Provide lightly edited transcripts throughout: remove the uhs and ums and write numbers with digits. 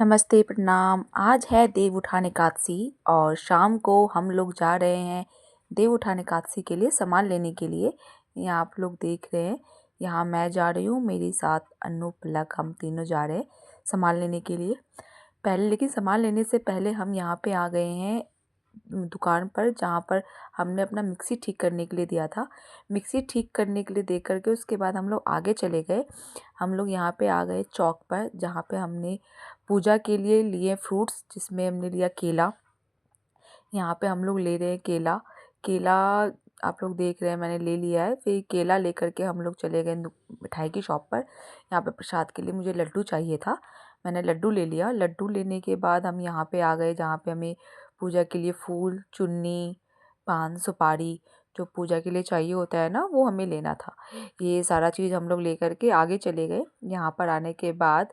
नमस्ते, प्रणाम। आज है देव उठान एकादशी और शाम को हम लोग जा रहे हैं देव उठान एकादशी के लिए सामान लेने के लिए। यहाँ आप लोग देख रहे हैं, यहाँ मैं जा रही हूँ, मेरे साथ अन्नू पलक, हम तीनों जा रहे हैं सामान लेने के लिए। लेकिन सामान लेने से पहले हम यहाँ पे आ गए हैं दुकान पर, जहाँ पर हमने अपना मिक्सी ठीक करने के लिए दिया था। मिक्सी ठीक करने के लिए दे करके उसके बाद हम लोग आगे चले गए। हम लोग यहाँ पे आ गए चौक पर, जहाँ पे हमने पूजा के लिए लिए फ्रूट्स, जिसमें हमने लिया केला। यहाँ पे हम लोग ले रहे हैं केला। केला आप लोग देख रहे हैं, मैंने ले लिया है। फिर केला लेकर के हम लोग चले गए मिठाई की शॉप पर। यहाँ पे प्रसाद के लिए मुझे लड्डू चाहिए था, मैंने लड्डू ले लिया। लड्डू लेने के बाद हम यहाँ पे आ गए, जहाँ पे हमें पूजा के लिए फूल, चुन्नी, पान, सुपारी, जो पूजा के लिए चाहिए होता है ना, वो हमें लेना था। ये सारा चीज़ हम लोग लेकर के आगे चले गए। यहाँ पर आने के बाद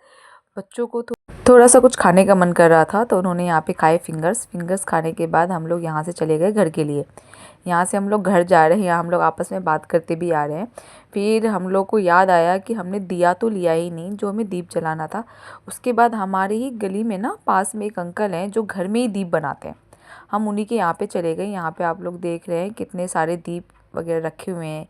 बच्चों को थोड़ा सा कुछ खाने का मन कर रहा था, तो उन्होंने यहाँ पे खाए फिंगर्स खाने के बाद हम लोग यहाँ से चले गए घर के लिए। यहाँ से हम लोग घर जा रहे हैं, यहाँ हम लोग आपस में बात करते भी आ रहे हैं। फिर हम लोग को याद आया कि हमने दिया तो लिया ही नहीं, जो हमें दीप जलाना था। उसके बाद हमारी ही गली में ना पास में एक अंकल हैं जो घर में ही दीप बनाते हैं। हम उन्हीं के यहाँ पे चले गए। यहाँ पे आप लोग देख रहे हैं कितने सारे दीप वगैरह रखे हुए हैं,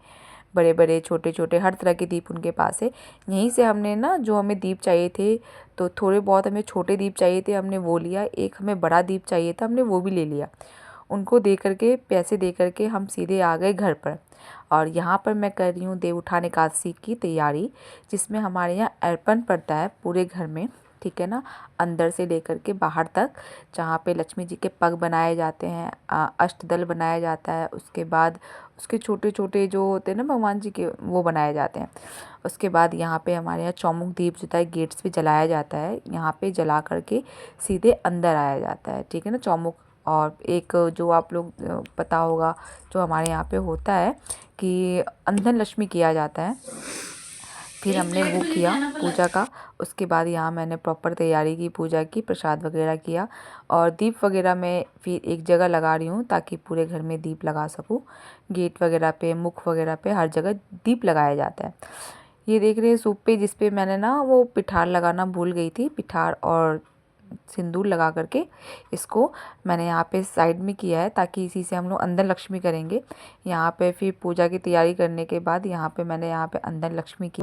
बड़े बड़े छोटे छोटे हर तरह के दीप उनके पास है। यहीं से हमने ना, जो हमें दीप चाहिए थे, तो थोड़े बहुत हमें छोटे दीप चाहिए थे, हमने वो लिया। एक हमें बड़ा दीप चाहिए था, हमने वो भी ले लिया। उनको दे करके, पैसे दे करके हम सीधे आ गए घर पर। और यहाँ पर मैं कर रही हूँ देव उठान एकादशी की तैयारी, जिसमें हमारे यहाँ अर्पण पड़ता है पूरे घर में, ठीक है ना, अंदर से लेकर के बाहर तक, जहाँ पे लक्ष्मी जी के पग बनाए जाते हैं, अष्टदल बनाया जाता है। उसके बाद उसके छोटे छोटे जो होते हैं ना भगवान जी के, वो बनाए जाते हैं। उसके बाद यहाँ पे हमारे यहाँ चौमुख दीप जो है गेट्स पे जलाया जाता है। यहाँ पे जला करके सीधे अंदर आया जाता है, ठीक है ना, चौमुख। और एक जो आप लोग पता होगा, जो हमारे यहाँ पे होता है कि अंधन लक्ष्मी किया जाता है। फिर हमने वो किया पूजा का। उसके बाद यहाँ मैंने प्रॉपर तैयारी की, पूजा की, प्रसाद वगैरह किया। और दीप वगैरह मैं फिर एक जगह लगा रही हूँ, ताकि पूरे घर में दीप लगा सकूँ। गेट वगैरह पे, मुख वगैरह पे, हर जगह दीप लगाया जाता है। ये देख रहे हैं सूप पे, जिस पे मैंने ना वो पिठार लगाना भूल गई थी। पिठार और सिंदूर लगा करके इसको मैंने यहाँ पे साइड में किया है, ताकि इसी से हम लोग अंदर लक्ष्मी करेंगे। यहाँ पे फिर पूजा की तैयारी करने के बाद यहाँ पे मैंने यहाँ पे अंदर लक्ष्मी की।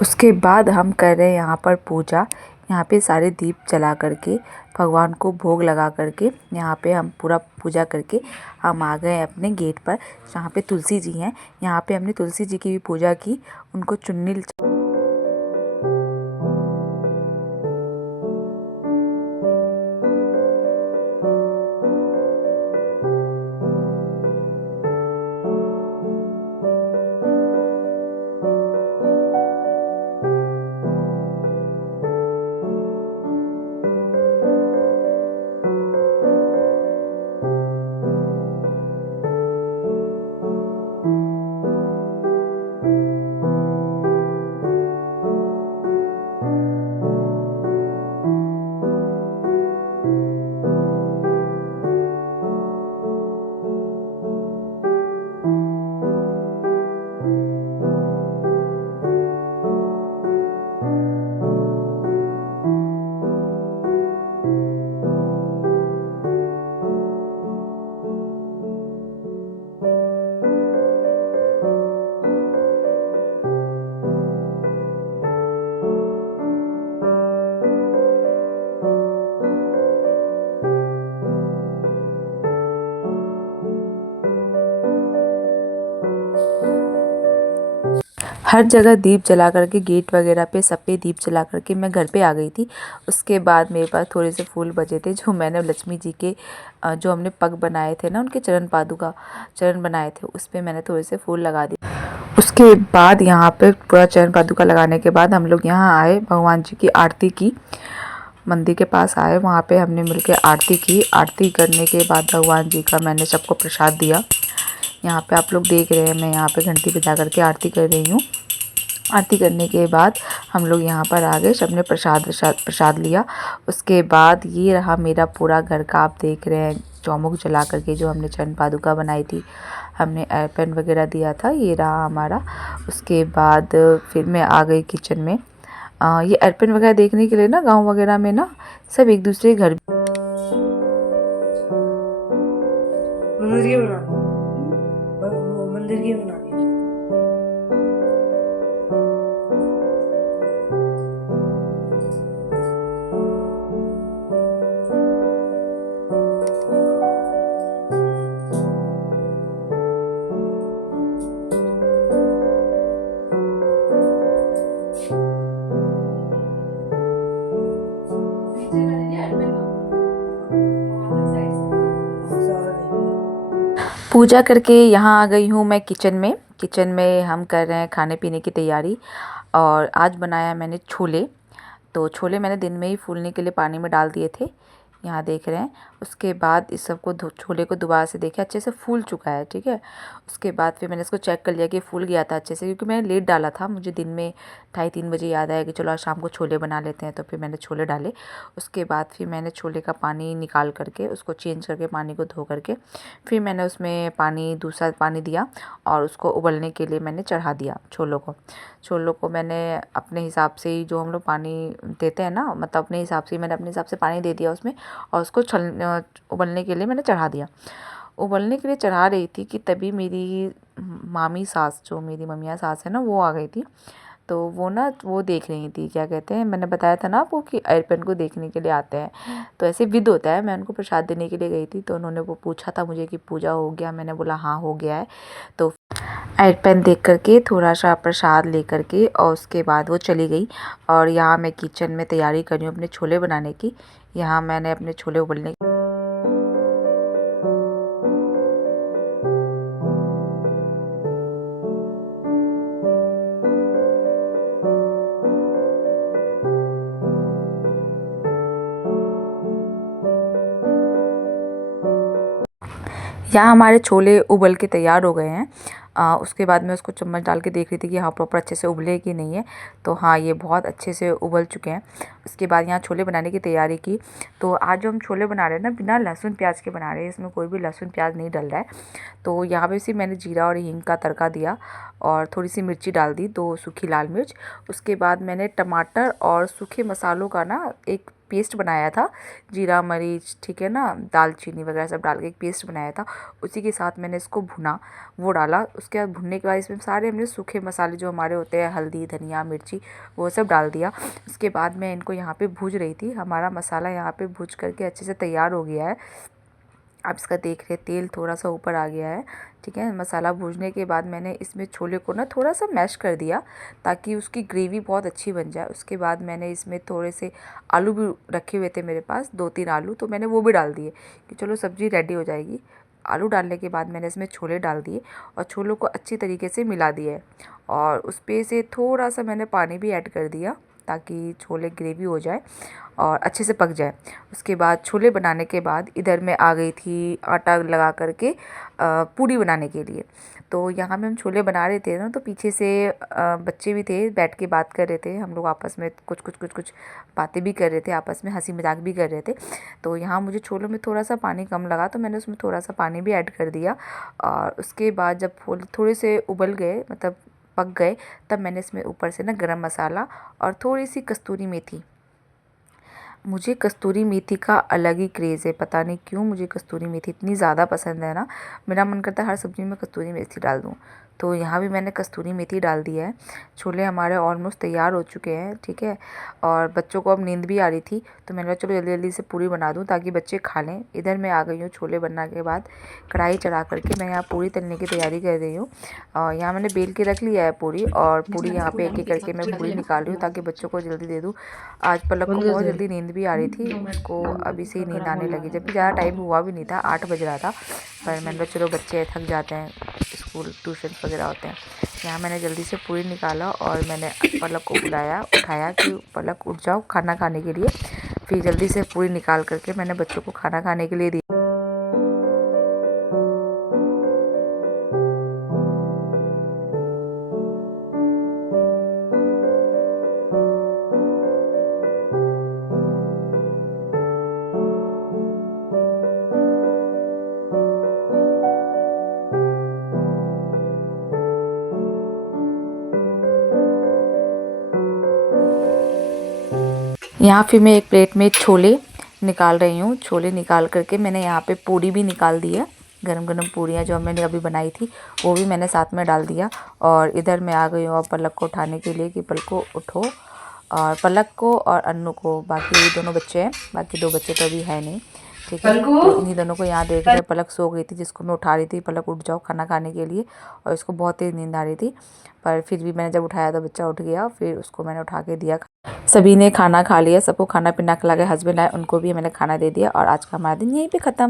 उसके बाद हम कर रहे हैं यहाँ पर पूजा। यहाँ पे सारे दीप जला करके, भगवान को भोग लगा करके, यहाँ पे हम पूरा पूजा करके हम आ गए अपने गेट पर, जहाँ पे तुलसी जी हैं। यहाँ पे हमने तुलसी जी की भी पूजा की, उनको चुन्नी। हर जगह दीप जला करके, गेट वगैरह पे सब पे दीप जला करके मैं घर पे आ गई थी। उसके बाद मेरे पास थोड़े से फूल बचे थे, जो मैंने लक्ष्मी जी के जो हमने पग बनाए थे ना, उनके चरण बनाए थे, उस पर मैंने थोड़े से फूल लगा दिए। उसके बाद यहाँ पे पूरा चरण पादुका लगाने के बाद हम लोग यहाँ आए, भगवान जी की आरती की, मंदिर के पास आए। वहाँ पे हमने मिलकर आरती की। आरती करने के बाद भगवान जी का मैंने सबको प्रसाद दिया। यहाँ पे आप लोग देख रहे हैं, मैं यहाँ पे घंटी बजा करके आरती कर रही हूँ। आरती करने के बाद हम लोग यहाँ पर आ गए, सबने प्रसाद लिया। उसके बाद ये रहा मेरा पूरा घर का, आप देख रहे हैं, चौमुख जला करके जो हमने चरण पादुका बनाई थी, हमने अर्पण वगैरह दिया था, ये रहा हमारा। उसके बाद फिर मैं आ गई किचन में। ये अर्पण वगैरह देखने के लिए ना गांव वगैरह में ना सब एक दूसरे के घर मंदिर की बना पूजा करके यहाँ आ गई हूँ मैं किचन में। किचन में हम कर रहे हैं खाने पीने की तैयारी। और आज बनाया मैंने छोले। तो छोले मैंने दिन में ही फूलने के लिए पानी में डाल दिए थे, यहाँ देख रहे हैं। उसके बाद इस सबको छोले को दोबारा से देखे, अच्छे से फूल चुका है, ठीक है। उसके बाद फिर मैंने इसको चेक कर लिया कि फूल गया था अच्छे से, क्योंकि मैंने लेट डाला था। मुझे दिन में 2:30-3 बजे याद आया कि चलो आज शाम को छोले बना लेते हैं, तो फिर मैंने छोले डाले। उसके बाद फिर मैंने छोले का पानी निकाल करके उसको चेंज करके पानी को धो करके फिर मैंने उसमें दूसरा पानी दिया और उसको उबलने के लिए मैंने चढ़ा दिया छोलों को मैंने अपने हिसाब से ही, जो हम लोग पानी देते हैं ना, मतलब अपने हिसाब से मैंने अपने हिसाब से पानी दे दिया उसमें, और उसको उबलने के लिए मैंने चढ़ा दिया। उबलने के लिए चढ़ा रही थी कि तभी मेरी मामी सास, जो मेरी ममिया सास है ना, वो आ गई थी। तो वो देख रही थी, क्या कहते हैं, मैंने बताया था ना आपको कि अर्पण को देखने के लिए आते हैं, तो ऐसे विध होता है। मैं उनको प्रसाद देने के लिए गई थी, तो उन्होंने वो पूछा था मुझे कि पूजा हो गया, मैंने बोला हाँ हो गया है। तो अर्पण देख करके थोड़ा सा प्रसाद ले करके और उसके बाद वो चली गई। और यहाँ मैं किचन में तैयारी कर रही हूँ अपने छोले बनाने की। यहाँ मैंने अपने छोले उबलने यहाँ हमारे छोले उबल के तैयार हो गए हैं। उसके बाद मैं उसको चम्मच डाल के देख रही थी कि हाँ प्रॉपर अच्छे से उबले कि नहीं है। तो हाँ, ये बहुत अच्छे से उबल चुके हैं। उसके बाद यहाँ छोले बनाने की तैयारी की। तो आज जो हम छोले बना रहे हैं ना, बिना लहसुन प्याज के बना रहे हैं, इसमें कोई भी लहसुन प्याज नहीं डल रहा है। तो यहाँ पे सिर्फ मैंने जीरा और हींग का तड़का दिया और थोड़ी सी मिर्ची डाल दी, 2 सूखी लाल मिर्च। उसके बाद मैंने टमाटर और सूखे मसालों का ना एक पेस्ट बनाया था, जीरा मरीच, ठीक है ना, दालचीनी वगैरह सब डाल के एक पेस्ट बनाया था। उसी के साथ मैंने इसको भुना, वो डाला। उसके बाद भुनने के बाद इसमें सारे हमने सूखे मसाले जो हमारे होते हैं, हल्दी, धनिया, मिर्ची, वो सब डाल दिया। उसके बाद मैं इनको यहाँ पे भूज रही थी। हमारा मसाला यहाँ पे भूज करके अच्छे से तैयार हो गया है। आप इसका देख रहे, तेल थोड़ा सा ऊपर आ गया है, ठीक है। मसाला भूनने के बाद मैंने इसमें छोले को ना थोड़ा सा मैश कर दिया, ताकि उसकी ग्रेवी बहुत अच्छी बन जाए। उसके बाद मैंने इसमें थोड़े से आलू भी रखे हुए थे मेरे पास, 2-3 आलू, तो मैंने वो भी डाल दिए कि चलो सब्ज़ी रेडी हो जाएगी। आलू डालने के बाद मैंने इसमें छोले डाल दिए और छोलों को अच्छी तरीके से मिला दिया। और उस पर से थोड़ा सा मैंने पानी भी ऐड कर दिया, ताकि छोले ग्रेवी हो जाए और अच्छे से पक जाए। उसके बाद छोले बनाने के बाद इधर मैं आ गई थी आटा लगा करके पूड़ी बनाने के लिए। तो यहाँ में हम छोले बना रहे थे ना, तो पीछे से बच्चे भी थे, बैठ के बात कर रहे थे। हम लोग आपस में कुछ बातें भी कर रहे थे, आपस में हंसी मजाक भी कर रहे थे। तो यहाँ मुझे छोलों में थोड़ा सा पानी कम लगा, तो मैंने उसमें थोड़ा सा पानी भी ऐड कर दिया। और उसके बाद जब फूल थोड़े से उबल गए, मतलब पक गए, तब मैंने इसमें ऊपर से ना गरम मसाला और थोड़ी सी कस्तूरी मेथी, मुझे कस्तूरी मेथी का अलग ही क्रेज़ है, पता नहीं क्यों मुझे कस्तूरी मेथी इतनी ज़्यादा पसंद है ना, मेरा मन करता है हर सब्ज़ी में कस्तूरी मेथी डाल दूँ। तो यहाँ भी मैंने कस्तूरी मेथी डाल दिया है। छोले हमारे ऑलमोस्ट तैयार हो चुके हैं, ठीक है। और बच्चों को अब नींद भी आ रही थी, तो मैंने कहा चलो जल्दी जल्दी से पूरी बना दूँ ताकि बच्चे खा लें। इधर मैं आ गई हूँ छोले बनने के बाद, कढ़ाई चढ़ा करके मैं यहाँ पूरी तलने की तैयारी कर रही हूँ। और यहाँ मैंने बेल के रख लिया है पूरी, और पूरी यहाँ पे एक एक करके मैं पूरी निकाल रही हूँ ताकि बच्चों को जल्दी दे दूँ। आज पलक को बहुत जल्दी नींद भी आ रही थी, उसको अभी से ही नींद आने लगी, जबकि ज़्यादा टाइम हुआ भी नहीं था, 8 बज रहा था। पर मैंने कहा चलो बच्चे थक जाते हैं, स्कूल ट्यूशन वगैरह होते हैं। यहाँ मैंने जल्दी से पूरी निकाला और मैंने पलक को उठाया कि पलक उठ जाओ खाना खाने के लिए। फिर जल्दी से पूरी निकाल करके मैंने बच्चों को खाना खाने के लिए दी। यहाँ फिर मैं एक प्लेट में छोले निकाल रही हूँ। छोले निकाल करके मैंने यहाँ पे पूरी भी निकाल दिया। गरम गरम पूरियाँ जो मैंने अभी बनाई थी वो भी मैंने साथ में डाल दिया। और इधर मैं आ गई हूँ अब पलक को उठाने के लिए कि पलक को उठो। और पलक को और अन्नू को, बाकी ये दोनों बच्चे हैं, बाकी 2 बच्चे तो अभी है नहीं, ठीक है। तो इन्हीं दोनों को यहाँ देख रहे हैं। पलक सो गई थी जिसको मैं उठा रही थी, पलक उठ जाओ खाना खाने के लिए, और इसको बहुत तेज़ नींद आ रही थी। पर फिर भी मैंने जब उठाया तो बच्चा उठ गया, फिर उसको मैंने उठा के दिया। सभी ने खाना खा लिया, सबको खाना पीना खिला के हस्बैंड आए उनको भी मैंने खाना दे दिया और आज का हमारा दिन यहीं पे ख़त्म।